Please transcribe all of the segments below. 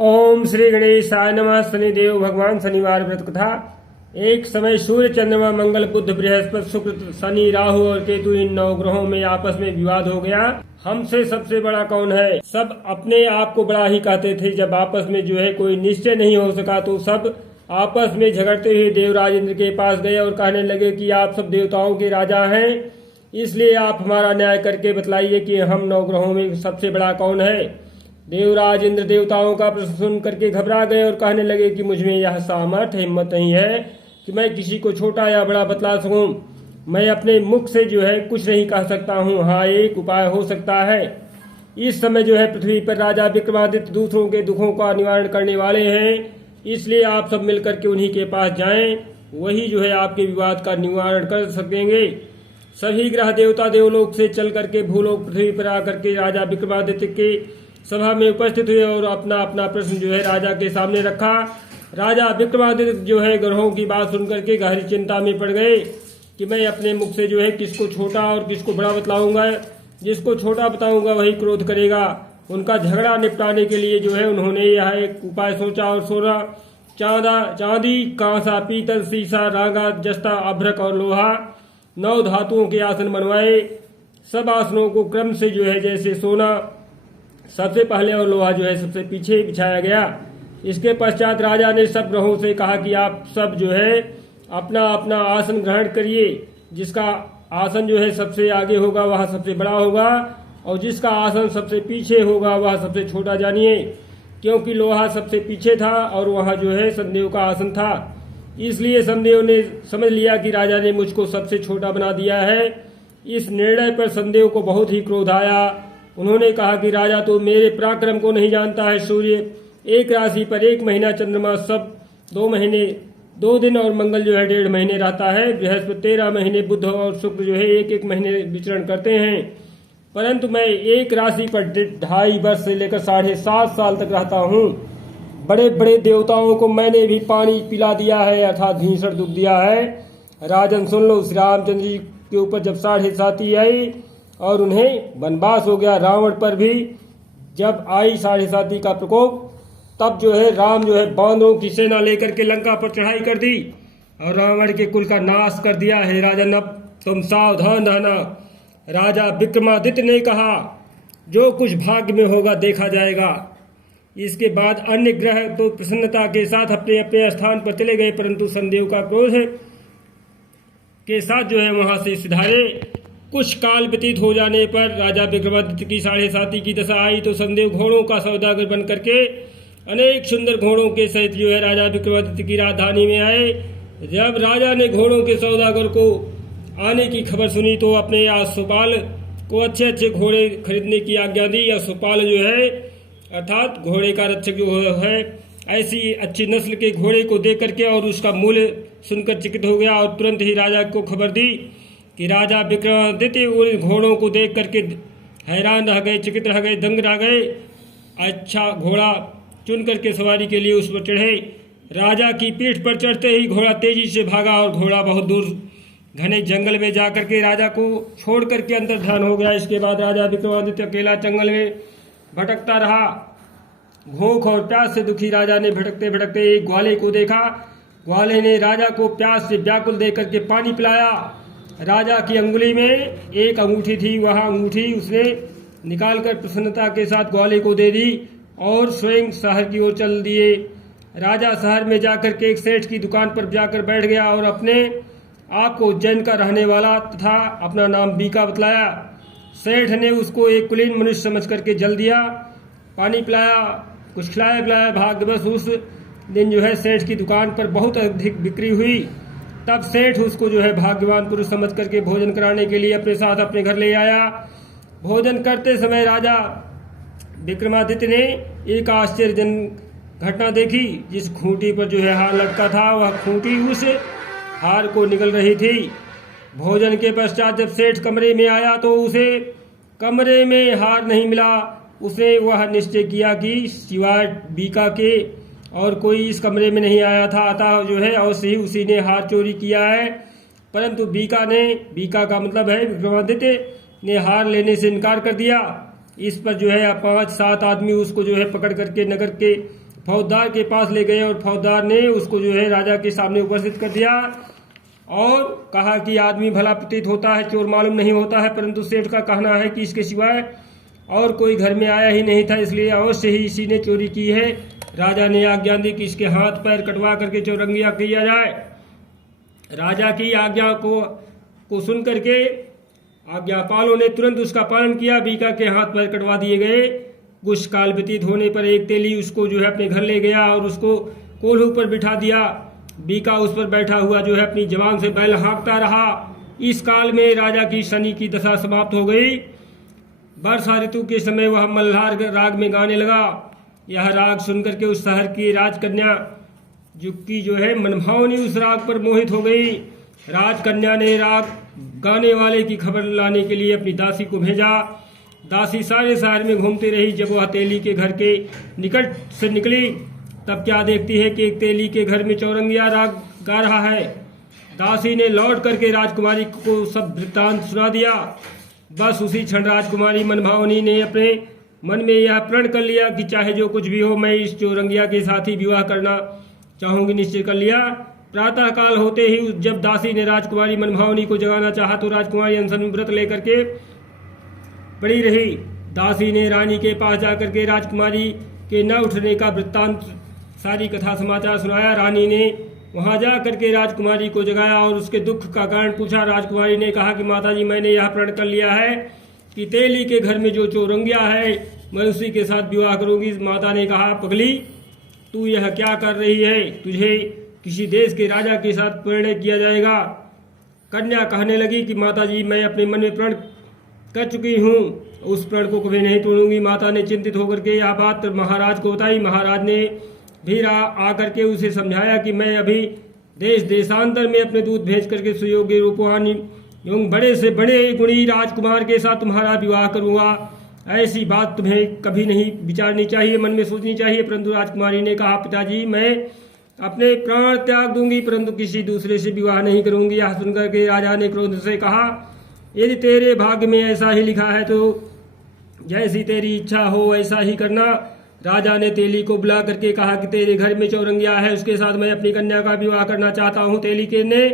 ओम श्री गणेशाय नमः। शनिदेव भगवान शनिवार व्रत कथा। एक समय सूर्य, चंद्रमा, मंगल, बुध, बृहस्पति, शुक्र, शनि, राहु और केतु इन 9 ग्रहों में आपस में विवाद हो गया। हमसे सबसे बड़ा कौन है। सब अपने आप को बड़ा ही कहते थे। जब आपस में कोई निश्चय नहीं हो सका तो सब आपस में झगड़ते हुए देवराज इंद्र के पास गए और कहने लगे कि आप सब देवताओं के राजा हैं, इसलिए आप हमारा न्याय करके बतलाइए कि हम 9 ग्रहों में सबसे बड़ा कौन है। देवराज इंद्र देवताओं का प्रश्न सुन करके घबरा गए और कहने लगे कि मुझ में यह सामर्थ हिम्मत नहीं है कि मैं किसी को छोटा या बड़ा बतला सकूं। मैं अपने मुख से कुछ नहीं कह सकता हूं। हाँ, एक उपाय हो सकता है। इस समय पृथ्वी पर राजा विक्रमादित्य दूसरों के दुखों का निवारण करने वाले हैं, इसलिए आप सब मिलकर के उन्हीं के पास जाएं। वही आपके विवाद का निवारण कर सकेंगे। सभी ग्रह देवता देवलोक से चल करके भूलोक पृथ्वी पर आकर के राजा विक्रमादित्य के सभा में उपस्थित हुए और अपना अपना प्रश्न राजा के सामने रखा। राजा विक्रमादित्य ग्रहों की बात सुनकर के गहरी चिंता में पड़ गए कि मैं अपने मुख से किसको छोटा और किसको बड़ा बतलाऊंगा। जिसको छोटा बताऊंगा वही क्रोध करेगा। उनका झगड़ा निपटाने के लिए उन्होंने यह एक उपाय सोचा और सोना, चांदी, कांसा, पीतल, शीशा, रांगा, जस्ता, अभ्रक और लोहा 9 धातुओं के आसन बनवाए। सब आसनों को क्रम से जैसे सोना सबसे पहले और लोहा सबसे पीछे बिछाया गया। इसके पश्चात राजा ने सब ग्रहों से कहा कि आप सब अपना अपना आसन ग्रहण करिए। जिसका आसन सबसे आगे होगा वह सबसे बड़ा होगा और जिसका आसन सबसे पीछे होगा वह सबसे छोटा जानिए। क्योंकि लोहा सबसे पीछे था और वह संदेव का आसन था, इसलिए संदेव ने समझ लिया कि राजा ने मुझको सबसे छोटा बना दिया है। इस निर्णय पर संदेव को बहुत ही क्रोध आया। उन्होंने कहा कि राजा तो मेरे पराक्रम को नहीं जानता है। सूर्य एक राशि पर 1 महीना, चंद्रमा सब 2 महीने 2 दिन और मंगल 1.5 महीने रहता है। बृहस्पति 13 महीने, बुध और शुक्र 1-1 महीने विचरण करते हैं। परंतु मैं एक राशि पर 2.5 वर्ष से लेकर 7.5 साल तक रहता हूँ। बड़े बड़े देवताओं को मैंने भी पानी पिला दिया है, अर्थात भीषण दुख दिया है। राजन सुन लो, श्री रामचंद्र जी के ऊपर जब 7.5 आई और उन्हें वनवास हो गया, रावण पर भी जब आई 7.5 का प्रकोप, तब राम बांदरों की सेना लेकर के लंका पर चढ़ाई कर दी और रावण के कुल का नाश कर दिया है। राजन, अब तुम सावधान रहना। राजा विक्रमादित्य ने कहा, जो कुछ भाग्य में होगा देखा जाएगा। इसके बाद अन्य ग्रह तो प्रसन्नता के साथ अपने अपने स्थान पर चले गए, परंतु संदेव का क्रोध के साथ वहां से सिधारे। कुछ काल व्यतीत हो जाने पर राजा विक्रमादित्य की 7.5 की दशा आई तो संदेव घोड़ों का सौदागर बन करके अनेक सुंदर घोड़ों के सहित राजा विक्रमादित्य की राजधानी में आए। जब राजा ने घोड़ों के सौदागर को आने की खबर सुनी तो अपने अश्वपाल को अच्छे अच्छे घोड़े खरीदने की आज्ञा दी। अश्वपाल अर्थात घोड़े का रक्षक ऐसी अच्छी नस्ल के घोड़े को देख करके और उसका मूल्य सुनकर चकित हो गया और तुरंत ही राजा को खबर दी कि राजा विक्रमादित्य उन घोड़ों को देख करके हैरान रह गए, चकित रह गए, दंग रह गए। अच्छा घोड़ा चुन करके सवारी के लिए उस पर चढ़े। राजा की पीठ पर चढ़ते ही घोड़ा तेजी से भागा और घोड़ा बहुत दूर घने जंगल में जाकर के राजा को छोड़ करके अंतर्धान हो गया। इसके बाद राजा विक्रमादित्य अकेला जंगल में भटकता रहा। भूख और प्यास से दुखी राजा ने भटकते भटकते एक ग्वाले को देखा। ग्वाले ने राजा को प्यास से व्याकुल देख करके पानी पिलाया। राजा की अंगुली में एक अंगूठी थी, वह अंगूठी उसने निकालकर प्रसन्नता के साथ ग्वाले को दे दी और स्वयं शहर की ओर चल दिए। राजा शहर में जाकर के एक सेठ की दुकान पर जाकर बैठ गया और अपने आप को उज्जैन का रहने वाला तथा अपना नाम बीका बतलाया। सेठ ने उसको एक कुलीन मनुष्य समझ करके जल दिया, पानी पिलाया, कुछ खिलाया पिलाया। भाग्यवश उस दिन सेठ की दुकान पर बहुत अधिक बिक्री हुई। तब सेठ उसको भाग्यवान पुरुष समझ करके भोजन कराने के लिए अपने साथ अपने घर ले आया। भोजन करते समय राजा विक्रमादित्य ने एक आश्चर्यजनक घटना देखी। जिस खूंटी पर हार लटका था वह खूंटी उस हार को निकल रही थी। भोजन के पश्चात जब सेठ कमरे में आया तो उसे कमरे में हार नहीं मिला। उसे वह निश्चय किया कि सिवाय बीका के और कोई इस कमरे में नहीं आया था, अतः अवश्य ही उसी ने हार चोरी किया है। परंतु बीका का मतलब है विक्रमादित्य ने हार लेने से इनकार कर दिया। इस पर 5-7 आदमी उसको पकड़ करके नगर के फौजदार के पास ले गए और फौजदार ने उसको जो है राजा के सामने उपस्थित कर दिया और कहा कि आदमी भला प्रतीत होता है, चोर मालूम नहीं होता है, परंतु सेठ का कहना है कि इसके सिवाय और कोई घर में आया ही नहीं था, इसलिए अवश्य ही इसी ने चोरी की है। राजा ने आज्ञा दी कि इसके हाथ पैर कटवा करके चौरंगिया किया जाए। राजा की आज्ञा को सुन करके आज्ञापालों ने तुरंत उसका पालन किया। बीका के हाथ पैर कटवा दिए गए। कुछ काल व्यतीत होने पर एक तेली उसको जो है अपने घर ले गया और उसको कोल्हू पर बिठा दिया। बीका उस पर बैठा हुआ जो है अपनी जवान से बैल हाँकता रहा। इस काल में राजा की शनि की दशा समाप्त हो गई। वर्षा ऋतु के समय वह मल्हार राग में गाने लगा। यह राग सुनकर के उस शहर की राजकन्या जुक्की जो है मनभावनी उस राग पर मोहित हो गई। राजकन्या ने राग गाने वाले की खबर लाने के लिए अपनी दासी को भेजा। दासी सारे शहर में घूमती रही। जब वह तेली के घर के निकट से निकली तब क्या देखती है कि एक तेली के घर में चौरंगिया राग गा रहा है। दासी ने लौट करके राजकुमारी को सब वृत्तांत सुना दिया। बस उसी क्षण राजकुमारी मनभावनी ने अपने मन में यह प्रण कर लिया कि चाहे जो कुछ भी हो, मैं इस चौरंगिया के साथ ही विवाह करना चाहूंगी। निश्चय कर लिया। प्रातः काल होते ही जब दासी ने राजकुमारी मनभावनी को जगाना चाहा तो राजकुमारी अनशन में व्रत लेकर के पड़ी रही। दासी ने रानी के पास जाकर के राजकुमारी के न उठने का वृत्तांत सारी कथा समाचार सुनाया। रानी ने वहां जा करके राजकुमारी को जगाया और उसके दुख का कारण पूछा। राजकुमारी ने कहा कि माताजी, मैंने यह प्रण कर लिया है कि तेली के घर में जो चौरंगिया है मैं उसी के साथ विवाह करूंगी। माता ने कहा, पगली तू यह क्या कर रही है? तुझे किसी देश के राजा के साथ परिणय किया जाएगा। कन्या कहने लगी कि माताजी, मैं अपने मन में प्रण कर चुकी हूँ, उस प्रण को कभी नहीं तोड़ूंगी। माता ने चिंतित होकर के यह बात महाराज को बताई। महाराज ने भी आकर के उसे समझाया कि मैं अभी देश देशांतर में अपने दूत भेज करके सुयोग्य रूपवान एवं बड़े से बड़े गुणी राजकुमार के साथ तुम्हारा विवाह करूंगा। ऐसी बात तुम्हें कभी नहीं विचारनी चाहिए, मन में सोचनी चाहिए। परंतु राजकुमारी ने कहा, पिताजी मैं अपने प्राण त्याग दूंगी परंतु किसी दूसरे से विवाह नहीं करूंगी। यह सुनकर के राजा ने क्रोध से कहा, यदि तेरे भाग्य में ऐसा ही लिखा है तो जैसी तेरी इच्छा हो वैसा ही करना। राजा ने तेली को बुला करके कहा कि तेरे घर में चौरंगिया है, उसके साथ मैं अपनी कन्या का विवाह करना चाहता हूँ। तेली के ने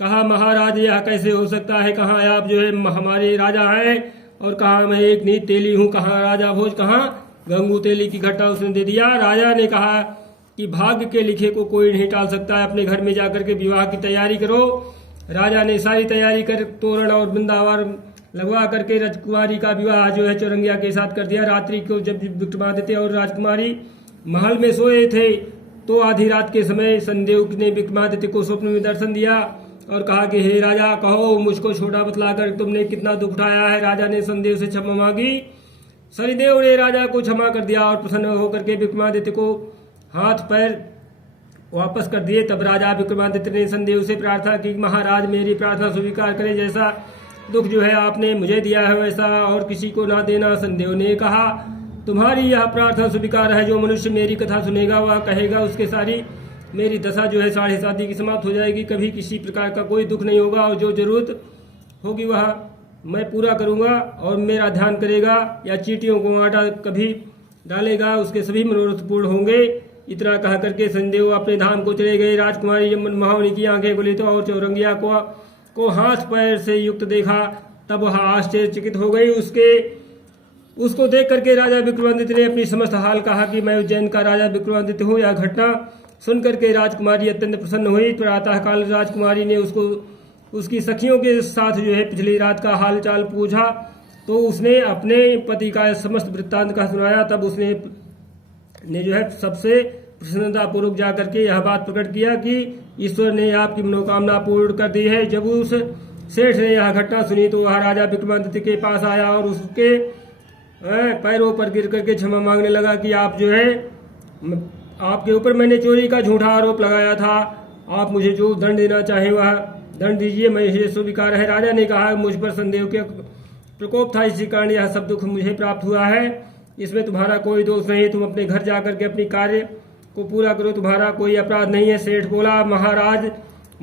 कहा, महाराज यह कैसे हो सकता है? कहाँ आप जो है हमारे राजा हैं और कहा मैं एक नीच तेली हूँ। कहाँ राजा भोज, कहाँ गंगू तेली की घट्टा उसने दे दिया। राजा ने कहा कि भाग्य के लिखे को कोई नहीं टाल सकता है, अपने घर में जाकर के विवाह की तैयारी करो। राजा ने सारी तैयारी कर तोरण और वृंदावन लगवा करके राजकुमारी का विवाह जो है चौरंगिया के साथ कर दिया। रात्रि को जब विक्रमादित्य और राजकुमारी महल में सोए थे तो आधी रात के समय शनिदेव ने विक्रमादित्य को स्वप्न में दर्शन दिया और कहा कि हे राजा, कहो मुझको छोटा बतलाकर तुमने कितना दुख उठाया है। राजा ने शनिदेव से क्षमा मांगी। शनिदेव ने राजा को क्षमा कर दिया और प्रसन्न होकर के विक्रमादित्य को हाथ पैर वापस कर दिए। तब राजा विक्रमादित्य ने शनिदेव से प्रार्थना की, महाराज मेरी प्रार्थना स्वीकार करें, जैसा दुख जो है आपने मुझे दिया है वैसा और किसी को ना देना। शनिदेव ने कहा, तुम्हारी यह प्रार्थना स्वीकार है। जो मनुष्य मेरी कथा सुनेगा वह कहेगा उसके सारी मेरी दशा जो है 7.5 की समाप्त हो जाएगी, कभी किसी प्रकार का कोई दुख नहीं होगा और जो जरूरत होगी वह मैं पूरा करूंगा और मेरा ध्यान करेगा या चींटियों को आटा कभी डालेगा, उसके सभी मनोरथ पूर्ण होंगे। इतना कह करके शनिदेव अपने धाम को चले गए। राजकुमारी जब मनभावनी की आंखें खुली तो और चौरंगिया को हाथ पैर से युक्त देखा तब वह आश्चर्यचकित हो गई। उसको देख करके राजा विक्रमादित्य ने अपनी समस्त हाल कहा कि मैं उज्जैन का राजा विक्रमादित्य हूँ। यह घटना सुन करके राजकुमारी अत्यंत प्रसन्न हुई। प्रातः काल राजकुमारी ने उसको उसकी सखियों के साथ जो है पिछली रात का हाल चाल पूछा तो उसने अपने पति का समस्त वृत्तांत का सुनाया। तब उसने जो है सबसे प्रसन्नता पूर्वक जाकर के यह बात प्रकट किया कि ईश्वर ने आपकी मनोकामना पूर्ण कर दी है। जब उस सेठ ने यह घटना सुनी तो वह राजा विक्रमादित्य के पास आया और उसके पैरों पर गिर करके क्षमा मांगने लगा कि आप जो है आपके ऊपर मैंने चोरी का झूठा आरोप लगाया था, आप मुझे जो दंड देना चाहे वह दंड दीजिए, मैं इसे स्वीकार है। राजा ने कहा, मुझ पर संदेह के प्रकोप था, इसी कारण यह सब दुख मुझे प्राप्त हुआ है, इसमें तुम्हारा कोई दोष नहीं। तुम अपने घर जाकर के अपनी कार्य को पूरा करो, तुम्हारा कोई अपराध नहीं है। सेठ बोला, महाराज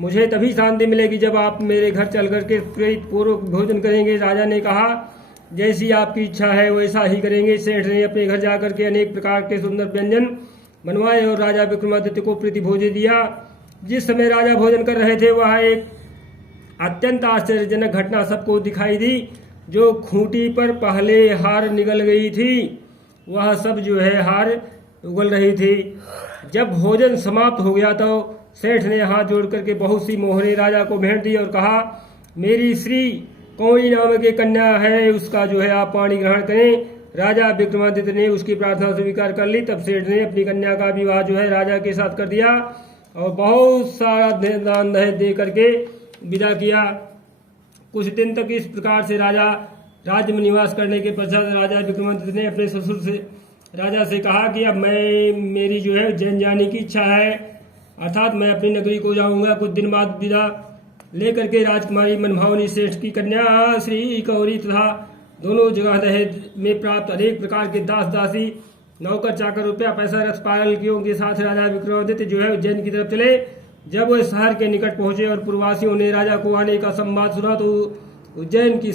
मुझे तभी शांति मिलेगी जब आप मेरे घर चल करके प्रीत पूर्वक भोजन करेंगे। राजा ने कहा, जैसी आपकी इच्छा है वैसा ही करेंगे। सेठ ने अपने घर जाकर के अनेक प्रकार के सुंदर व्यंजन बनवाए और राजा विक्रमादित्य को प्रीति भोजन दिया। जिस समय राजा भोजन कर रहे थे वह एक अत्यंत आश्चर्यजनक घटना सबको दिखाई दी। जो खूंटी पर पहले हार निकल गई थी वह सब जो है हार उगल रही थी। जब भोजन समाप्त हो गया तो सेठ ने हाथ जोड़ करके बहुत सी मोहरें राजा को भेंट दी और कहा, मेरी श्री कौड़ी नाम की कन्या है, उसका जो है आप पानी ग्रहण करें। राजा विक्रमादित्य ने उसकी प्रार्थना स्वीकार कर ली। तब सेठ ने अपनी कन्या का विवाह जो है राजा के साथ कर दिया और बहुत सारा दान दहेज दे करके विदा किया। कुछ दिन तक इस प्रकार से राजा राज्य में निवास करने के पश्चात राजा विक्रमादित्य ने अपने ससुर से राजा से कहा कि अब मेरी जो है उज्जैन जाने की इच्छा है, अर्थात मैं अपनी नगरी को जाऊंगा। कुछ दिन बाद विदा लेकर के राजकुमारी मनभावनी श्रेष्ठ की कन्या श्री कौरी तथा दोनों जगह दहेज में प्राप्त अनेक प्रकार के दास दासी नौकर चाकर रुपया पैसा रथ पालकियों के साथ राजा विक्रमादित्य जो है उज्जैन की तरफ चले। जब वह शहर के निकट पहुंचे और पूर्ववासियों ने राजा को आने का संवाद सुना तो उज्जैन की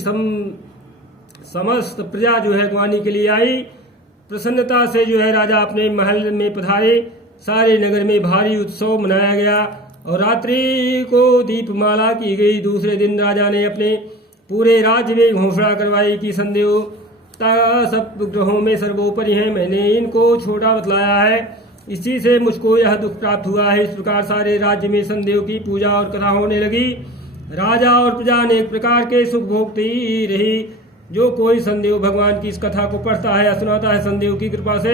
समस्त प्रजा जो है ग्वानी के लिए आई। प्रसन्नता से जो है राजा अपने महल में पधारे। सारे नगर में भारी उत्सव मनाया गया और रात्रि को दीपमाला की गई। दूसरे दिन राजा ने अपने पूरे राज्य में घोषणा करवाई कि संदेवता सब ग्रहों में सर्वोपरि है, मैंने इनको छोटा बतलाया है, इसी से मुझको यह दुख प्राप्त हुआ है। इस प्रकार सारे राज्य में संदेव की पूजा और कथा होने लगी। राजा और प्रजा अनेक प्रकार के सुख भोगती रही। जो कोई संदेव भगवान की इस कथा को पढ़ता है या सुनाता है, संदेव की कृपा से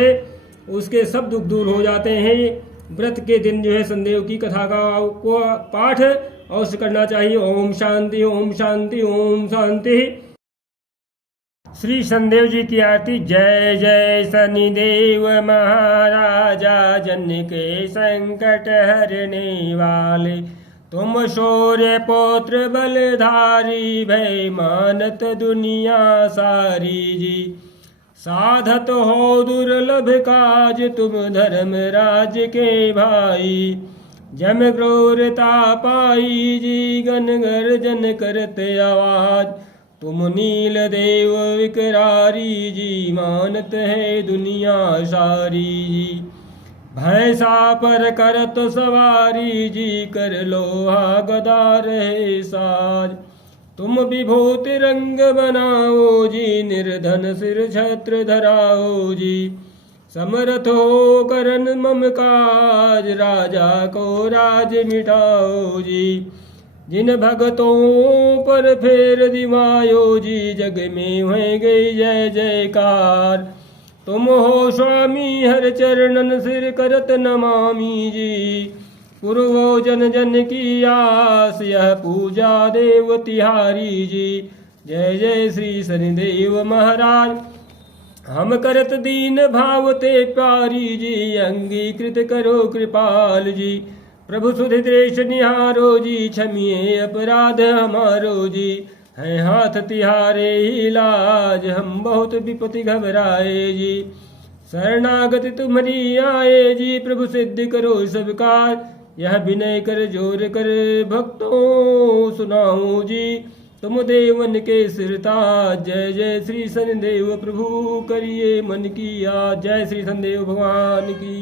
उसके सब दुख दूर हो जाते हैं। व्रत के दिन जो है संदेव की कथा को पाठ अवश्य करना चाहिए। ओम शांति ओम शांति ओम शांति। श्री संदेव जी की आरती। जय जय शनिदेव महाराजा, जन के संकट हरने वाले, तुम शौर्य पौत्र बलधारी, भय मानत दुनिया सारी जी। साधत हो दुर्लभ काज, तुम धर्म राज के भाई, जम क्रूरता पाई जी, गन गर्जन करते आवाज, तुम नील देव विकरारी जी, मानत है दुनिया सारी जी। भैंसा पर करत सवारी जी, कर लोहा गदा रहे साज, तुम विभूति रंग बनाओ जी, निर्धन सिर छत्र धराओ जी। समर्थ हो करन मम काज, राजा को राज मिटाओ जी। जिन भगतों पर फेर दिमायो जी, जग में हो गई जय जयकार। तुम हो स्वामी हर चरणन सिर करत नमामि जी, पूर्वो जन जन की आस, यह पूजा देव तिहारी जी। जय जय श्री शनिदेव महाराज, हम करत दीन भाव ते प्यारी जी, अंगीकृत करो कृपाल जी। प्रभु सुधि दृष्ट निहारो जी, क्षमिए अपराध हमारो जी। है हाथ तिहारे ही लाज, हम बहुत विपत्ति घबराए जी। शरणागति तुम्हारी आए जी, प्रभु सिद्धि करो सब काज। यह विनय कर जोर कर भक्तों सुनाओ जी, तुम देवन के सिरताज। जय जय श्री शनिदेव प्रभु, करिए मन की आज। जय श्री शनिदेव भगवान की।